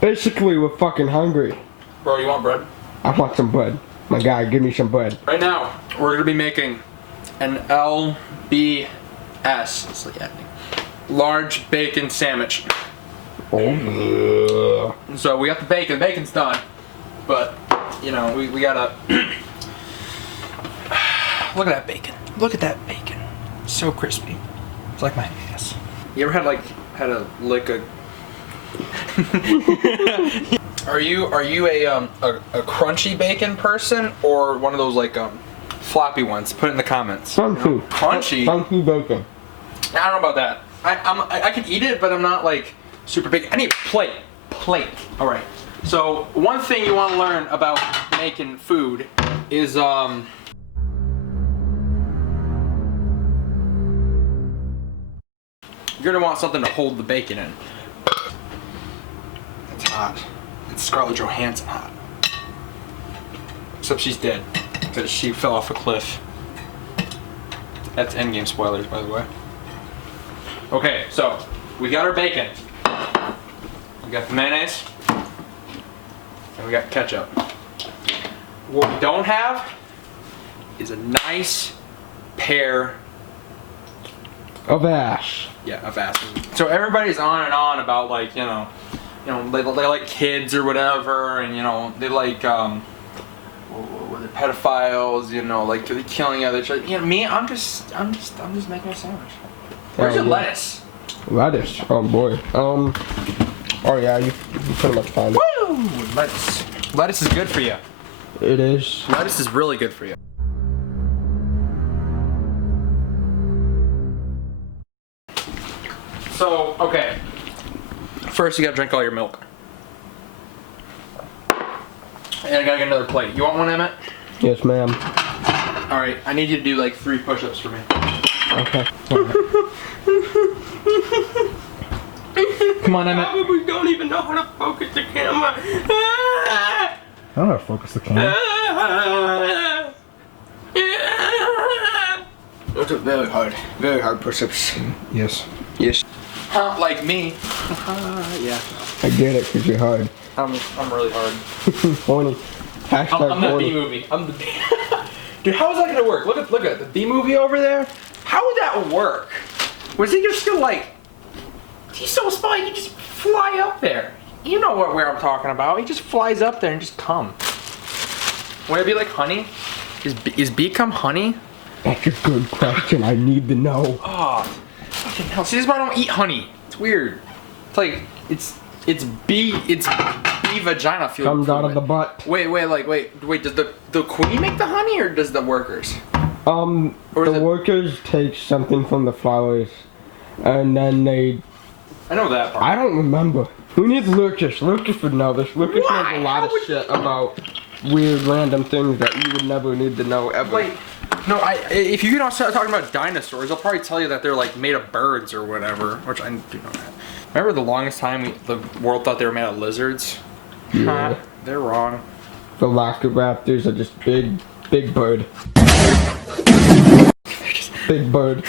Basically, we're fucking hungry. Bro, you want bread? I want some bread. My guy, give me some bread. Right now, we're gonna be making an LBS, large bacon sandwich. Oh, So we got the bacon. Bacon's done, but you know we gotta look at that bacon. Look at that bacon. So crispy. It's like my ass. You ever had a lick of? Are you a crunchy bacon person or one of those floppy ones? Put it in the comments. Crunchy. You know? Crunchy. Crunchy bacon. I don't know about that. I can eat it, but I'm not like super big. I need a plate. All right. So one thing you want to learn about making food is you're gonna want something to hold the bacon in. It's hot. It's Scarlett Johansson hot. Except she's dead because she fell off a cliff. That's endgame spoilers, by the way. Okay, so we got our bacon. We got the mayonnaise. And we got ketchup. What we don't have is a nice pair of ass. Yeah, of ass. So everybody's on and on about they like kids or whatever, and they like the pedophiles, like they're killing other children. Me, I'm just making a sandwich. Where's your lettuce? Lettuce? Oh boy. Oh yeah, you pretty much found it. Woo! Lettuce. Lettuce is good for you. It is. Lettuce is really good for you. So, okay. First, you gotta drink all your milk. And I gotta get another plate. You want one, Emmett? Yes, ma'am. Alright, I need you to do like 3 push-ups for me. Okay. Come on, Emmett. Probably don't even know how to focus the camera. I don't know how to focus the camera. Those are very hard push-ups. Yes. Yes. Like me. Yeah. I get it, because you're hard. I'm really hard. Horny. Hashtag I'm the horny. B movie. I'm the B. Dude, how is that gonna work? Look at the B movie over there. How would that work? Was he just still he's so small he can just fly up there. You know where I'm talking about. He just flies up there and just come. Would it be like honey? Is bee cum honey? That's a good question. I need to know. Oh, fucking hell. See, this is why I don't eat honey. It's weird. It's like, it's bee vagina fluid. Comes out of the butt. Wait, does the queen make the honey or does the workers? The workers take something from the flowers, and then they... I know that part. I don't remember. Who needs Lucas? Lucas would know this. Lucas knows a lot of shit about weird random things that you would never need to know ever. Like, no, if you don't start talking about dinosaurs, they'll probably tell you that they're like made of birds or whatever, which I do know that. Remember the longest time the world thought they were made of lizards? Yeah. They're wrong. Velociraptors are just big bird. Big bird.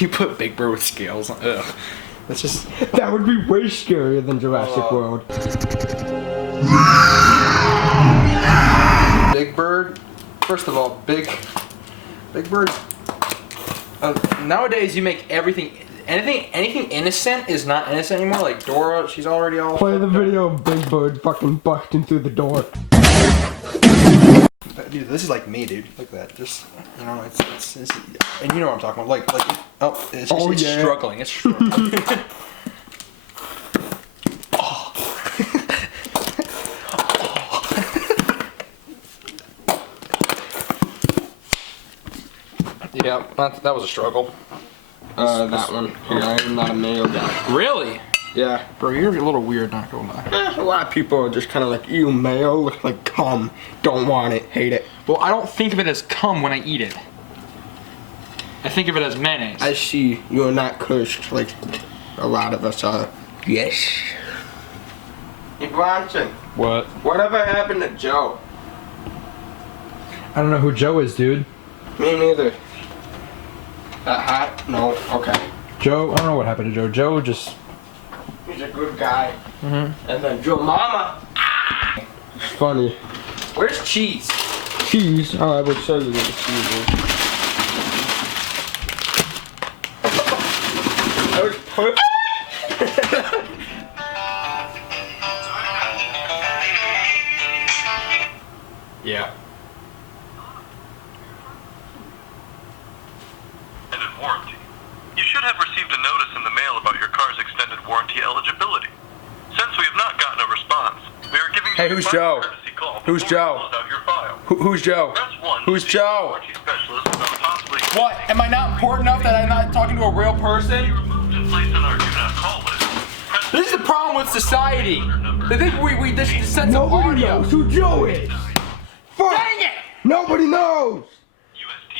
You put Big Bird with scales on. Ugh. That's just. That would be way scarier than Jurassic World. Big Bird. First of all, Big Bird. Nowadays, you make anything innocent is not innocent anymore. Like Dora, she's already all. Play the video of Big Bird fucking busting through the door. Dude, this is like me, dude. Look at that. Just, it's and you know what I'm talking about. It's struggling. It's struggling. Oh. Yeah, that was a struggle. That one. Here, I am not a mayo guy. Really? Yeah. Bro, you're a little weird, not gonna lie. A lot of people are just kind of like, ew, mayo looks like cum. Don't want it, hate it. Well, I don't think of it as cum when I eat it. I think of it as mayonnaise. I see you're not cursed like a lot of us are. Yes. Hey, Bronson. What? Whatever happened to Joe? I don't know who Joe is, dude. Me neither. That hot? No. Okay. Joe, I don't know what happened to Joe. Joe just He's a good guy. Mm-hmm. And then Joe Mama. It's funny. Where's cheese? Cheese. Oh, I will show you what the cheese is. That was perfect. Yeah. Extended warranty. You should have received a notice in the mail about your car's extended warranty eligibility. Since we have not gotten a response, we are giving you Hey, a who's final Joe? courtesy call Who's before we Joe? close out your file. Who's Joe? Press 1 Who's to speak to a Joe? warranty specialist about possibly What? Am I not important enough that I'm not talking to a real be person? removed and placed on our do not call list. Press This is the problem with society. They think we just send some Nobody audio. knows who Joe is. Fuck. Dang it! Nobody knows. UST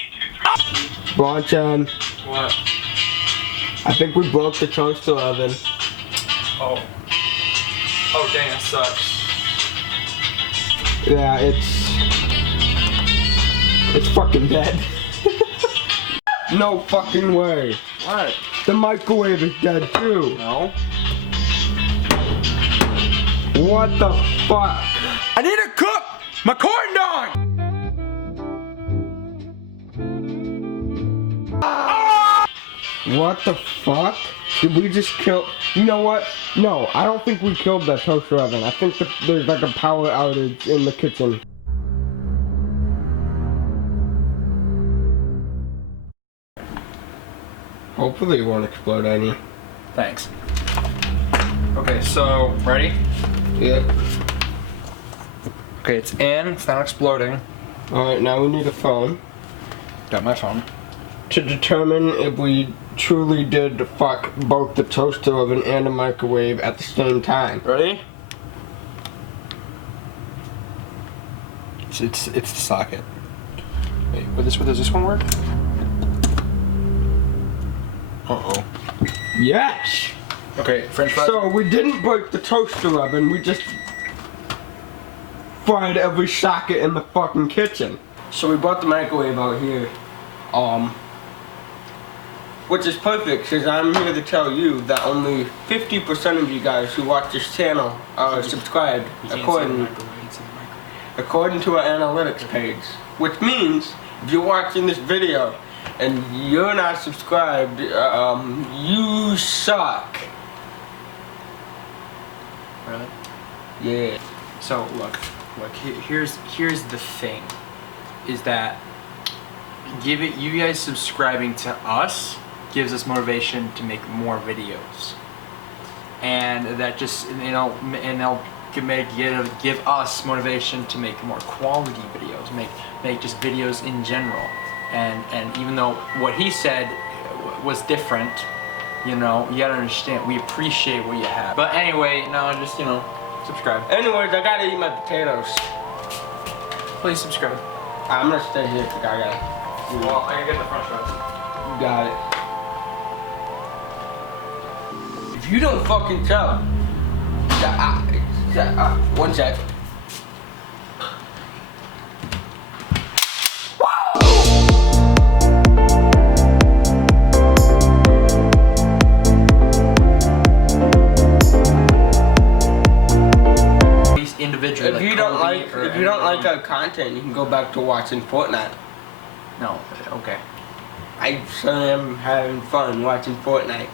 23. Bronson, What? I think we broke the toaster oven. Oh. Oh, dang, that sucks. Yeah, it's fucking dead. No fucking way. What? The microwave is dead too. No. What the fuck? I need to cook my corn dog. What the fuck? Did we just kill? You know what? No, I don't think we killed that toaster oven. I think that there's like a power outage in the kitchen. Hopefully it won't explode any. Thanks. Okay, so ready? Yeah. Okay, it's in. It's not exploding. Alright, now we need a phone Got my phone. to determine if we truly did fuck both the toaster oven and the microwave at the same time. Ready? It's the socket. Wait, does this one work? Uh-oh. Yes! Okay, French fries. So we didn't break the toaster oven, we just fried every socket in the fucking kitchen. So we brought the microwave out here, which is perfect because I'm here to tell you that only 50% of you guys who watch this channel are subscribed according to our analytics page. Which means if you're watching this video and you're not subscribed, you suck. Really? Yeah. So look, here's the thing, is that you guys subscribing to us gives us motivation to make more videos, and that just and they'll give us motivation to make more quality videos, make just videos in general, and even though what he said was different, you know, you gotta understand, we appreciate what you have. But anyway, no, just, you know, subscribe. Anyways, I gotta eat my potatoes. Please subscribe. I'm gonna stay here because I gotta. Well, I can get the french fries. You got it. If you don't fucking tell. One sec. Individually. If you don't like our content, you can go back to watching Fortnite. No, okay. I certainly am having fun watching Fortnite.